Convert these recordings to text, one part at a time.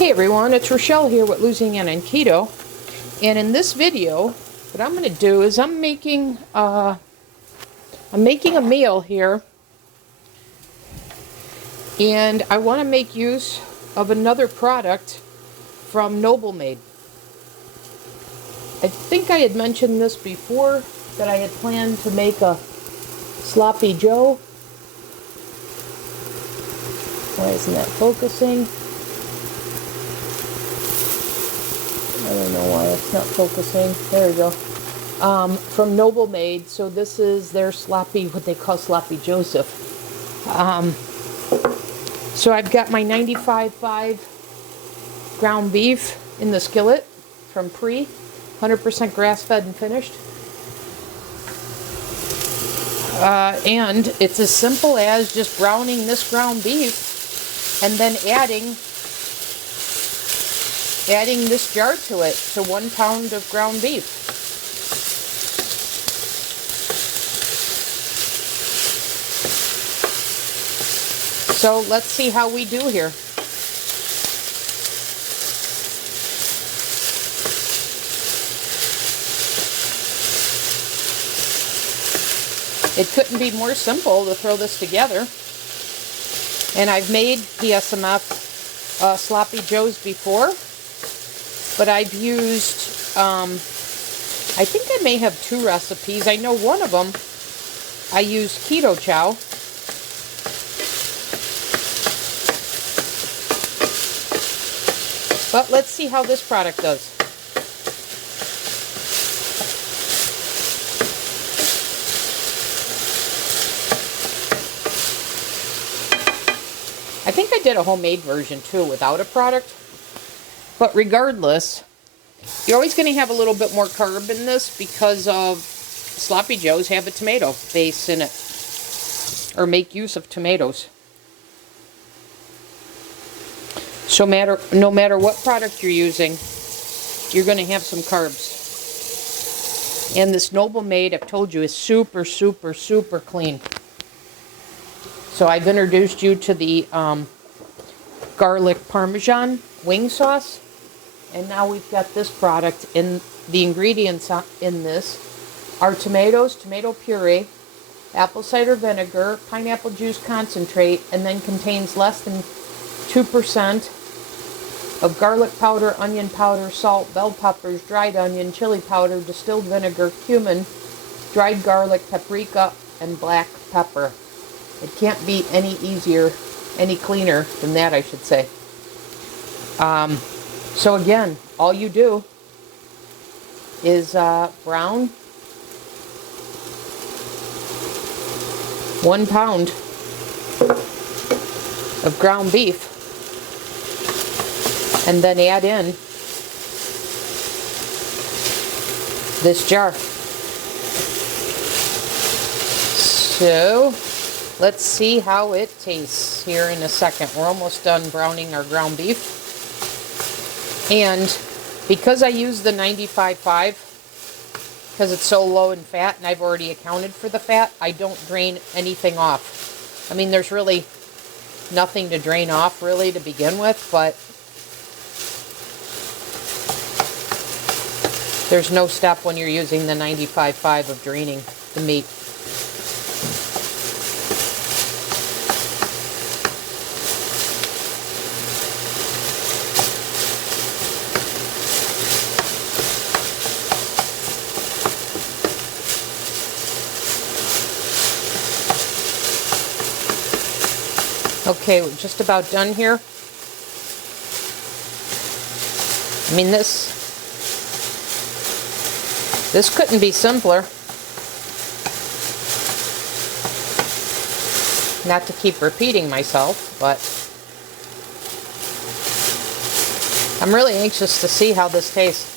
Hey everyone, it's Rochelle here with Losing In on Keto, and in this video, what I'm going to do is I'm making a meal here, and I want to make use of another product from Noblemade. I think I had mentioned this before, that I had planned to make a sloppy Joe. Why isn't that focusing? I don't know why it's not focusing. There we go. From Noblemade. So this is their sloppy, what they call sloppy Joseph. So I've got my 95.5 ground beef in the skillet from Pre, 100% grass-fed and finished. And it's as simple as just browning this ground beef and then adding this jar to it, to 1 pound of ground beef. So let's see how we do here. It couldn't be more simple to throw this together. And I've made PSMF sloppy joes before. But I've used, I think I may have 2 recipes. I know one of them, I used Keto Chow. But let's see how this product does. I think I did a homemade version too without a product. But regardless, you're always going to have a little bit more carb in this because of sloppy joes have a tomato base in it, or make use of tomatoes. So no matter what product you're using, you're going to have some carbs. And this Noblemade, I've told you, is super, super, super clean. So I've introduced you to the garlic Parmesan Wing Sauce. And now we've got this product, and the ingredients in this are tomatoes, tomato puree, apple cider vinegar, pineapple juice concentrate, and then contains less than 2% of garlic powder, onion powder, salt, bell peppers, dried onion, chili powder, distilled vinegar, cumin, dried garlic, paprika, and black pepper. It can't be any easier, any cleaner than that, I should say. So again, all you do is brown 1 pound of ground beef, and then add in this jar. So let's see how it tastes here in a second. We're almost done browning our ground beef. And because I use the 95.5, because it's so low in fat, and I've already accounted for the fat, I don't drain anything off. I mean, there's really nothing to drain off, really, to begin with, but there's no step when you're using the 95.5 of draining the meat. Okay, we're just about done here. I mean, this couldn't be simpler. Not to keep repeating myself, but I'm really anxious to see how this tastes.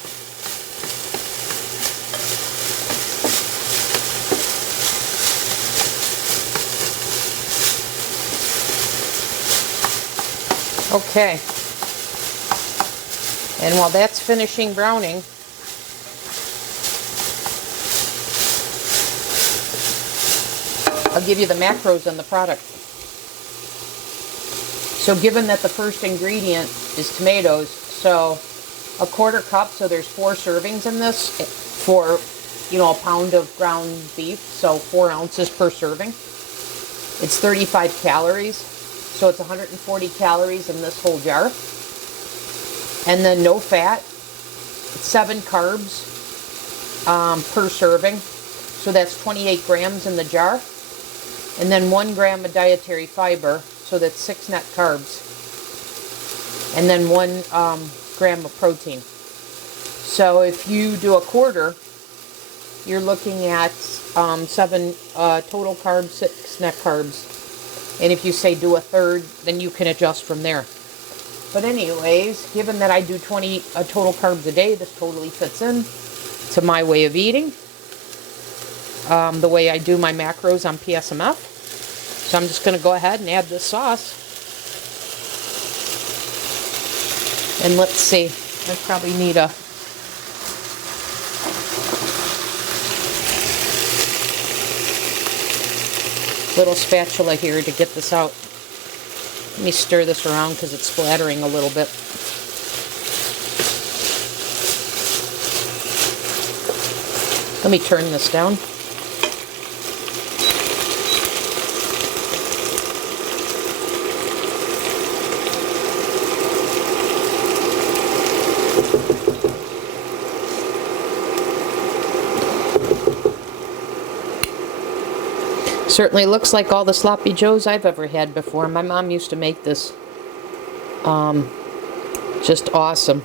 Okay, and while that's finishing browning, I'll give you the macros on the product. So given that the first ingredient is tomatoes. So a quarter cup, so there's 4 servings in this for, you know, a pound of ground beef, so 4 ounces per serving. It's 35 calories, so it's 140 calories in this whole jar. And then no fat, 7 carbs per serving, so that's 28 grams in the jar. And then 1 gram of dietary fiber, so that's 6 net carbs. And then 1 gram of protein. So if you do a quarter, you're looking at 7 total carbs, 6 net carbs. And if you say do a third, then you can adjust from there. But anyways, given that I do 20 total carbs a day, this totally fits in to my way of eating. The way I do my macros on PSMF. So I'm just going to go ahead and add this sauce. And let's see, I probably need a little spatula here to get this out. Let me stir this around because it's splattering a little bit. Let me turn this down. Certainly looks like all the sloppy joes I've ever had before. My mom used to make this. Just awesome.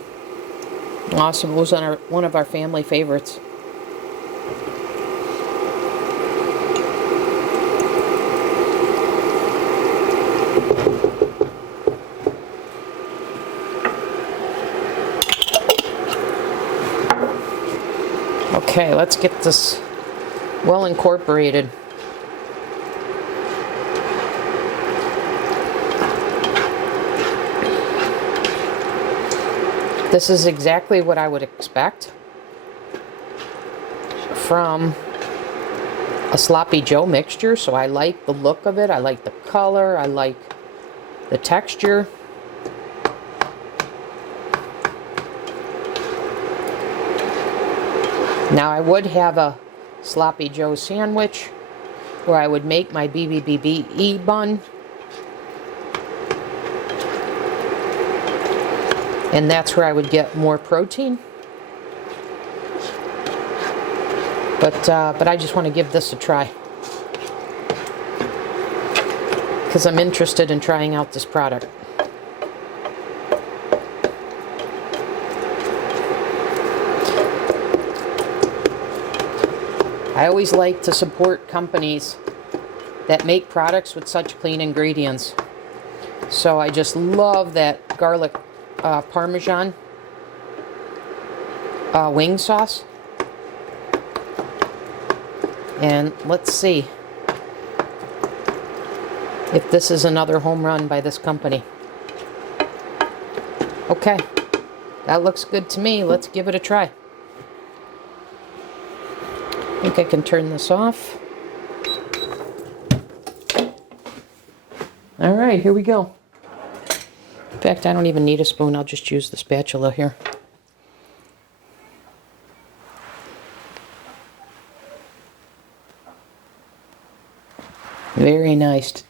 Awesome. It was one of our family favorites. Okay, let's get this well incorporated. This is exactly what I would expect from a sloppy joe mixture. So I like the look of it. I like the color. I like the texture. Now I would have a sloppy joe sandwich where I would make my BBBBE bun. And that's where I would get more protein. But I just want to give this a try. Because I'm interested in trying out this product. I always like to support companies that make products with such clean ingredients. So I just love that garlic Parmesan wing sauce. And let's see if this is another home run by this company. Okay, that looks good to me. Let's give it a try. I think I can turn this off. All right, here we go. In fact, I don't even need a spoon. I'll just use the spatula here. Very nice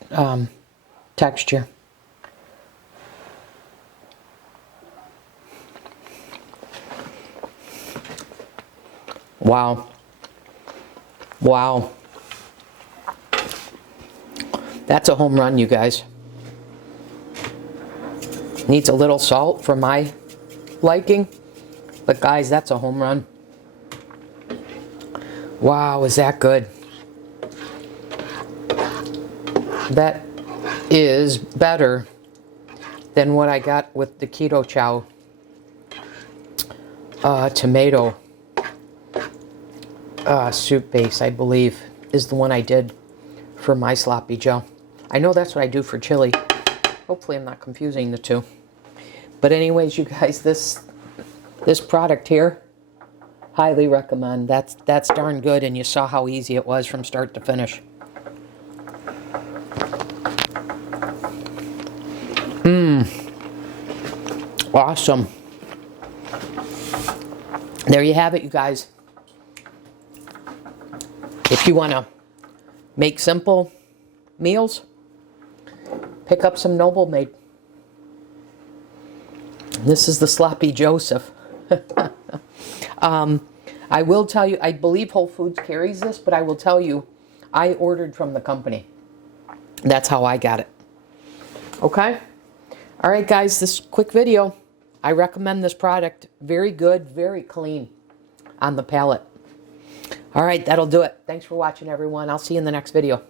texture. Wow. Wow. That's a home run, you guys. Needs a little salt for my liking. But guys, that's a home run. Wow, is that good? That is better than what I got with the Keto Chow tomato soup base, I believe, is the one I did for my sloppy joe. I know that's what I do for chili. Hopefully I'm not confusing the two. But anyways, you guys, this product here, highly recommend. That's darn good, and you saw how easy it was from start to finish. Awesome. There you have it, you guys. If you want to make simple meals, pick up some Noble Made. This is the Sloppy Joseph. I will tell you, I believe Whole Foods carries this, but I will tell you, I ordered from the company. That's how I got it. Okay? All right, guys, this quick video. I recommend this product. Very good, very clean on the palate. All right, that'll do it. Thanks for watching, everyone. I'll see you in the next video.